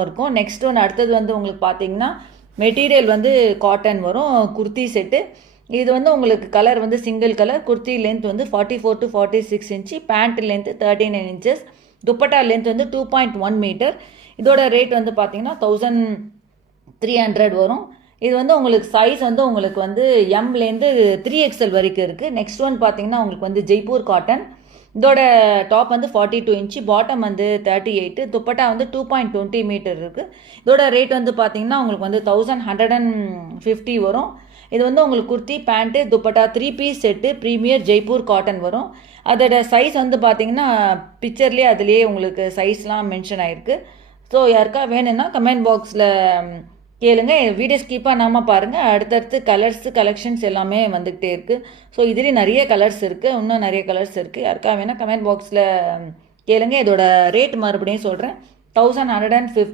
கலராகவும் இருக்கும். நெக்ஸ்ட் ஒன்று அடுத்தது வந்து உங்களுக்கு பார்த்தீங்கன்னா மெட்டீரியல் வந்து காட்டன் வரும், குர்த்தி செட்டு. இது வந்து உங்களுக்கு கலர் வந்து சிங்கிள் கலர். குர்த்தி லென்த் வந்து 44 to 46 inch, pant length 39 inches, dupatta length வந்து 2.1 மீட்டர். இதோட ரேட் வந்து பார்த்தீங்கன்னா 1300 வரும். இது வந்து உங்களுக்கு சைஸ் வந்து உங்களுக்கு வந்து எம்லேருந்து 3XL வரைக்கும் இருக்குது. நெக்ஸ்ட் ஒன் பார்த்தீங்கன்னா உங்களுக்கு வந்து ஜெய்ப்பூர் காட்டன். இதோட டாப் வந்து 42 இன்ச்சு, பாட்டம் வந்து 38, துப்பட்டா வந்து 2.20 மீட்டர் இருக்குது. இதோட ரேட் வந்து பார்த்தீங்கன்னா உங்களுக்கு வந்து 1150 வரும். இது வந்து உங்களுக்கு kurti, pant, dupatta 3 piece set premier Jaipur cotton வரும். அதோட சைஸ் வந்து பார்த்தீங்கன்னா பிக்சர்லேயே அதுலேயே உங்களுக்கு சைஸ்லாம் மென்ஷன் ஆகிருக்கு. ஸோ யாருக்கா வேணும்னா கமெண்ட் பாக்ஸில் கேளுங்க. வீடியோ ஸ்கிப் பண்ணாமல் பாருங்கள். அடுத்தடுத்து கலெக்ஷன்ஸ் எல்லாமே வந்துக்கிட்டே இருக்குது. ஸோ இதுலேயே நிறைய கலர்ஸ் இருக்குது, இன்னும் நிறைய கலர்ஸ் இருக்குது. யாருக்கா வேணால் கமெண்ட் பாக்ஸில் கேளுங்க. இதோட ரேட் மறுபடியும் சொல்கிறேன், 1150.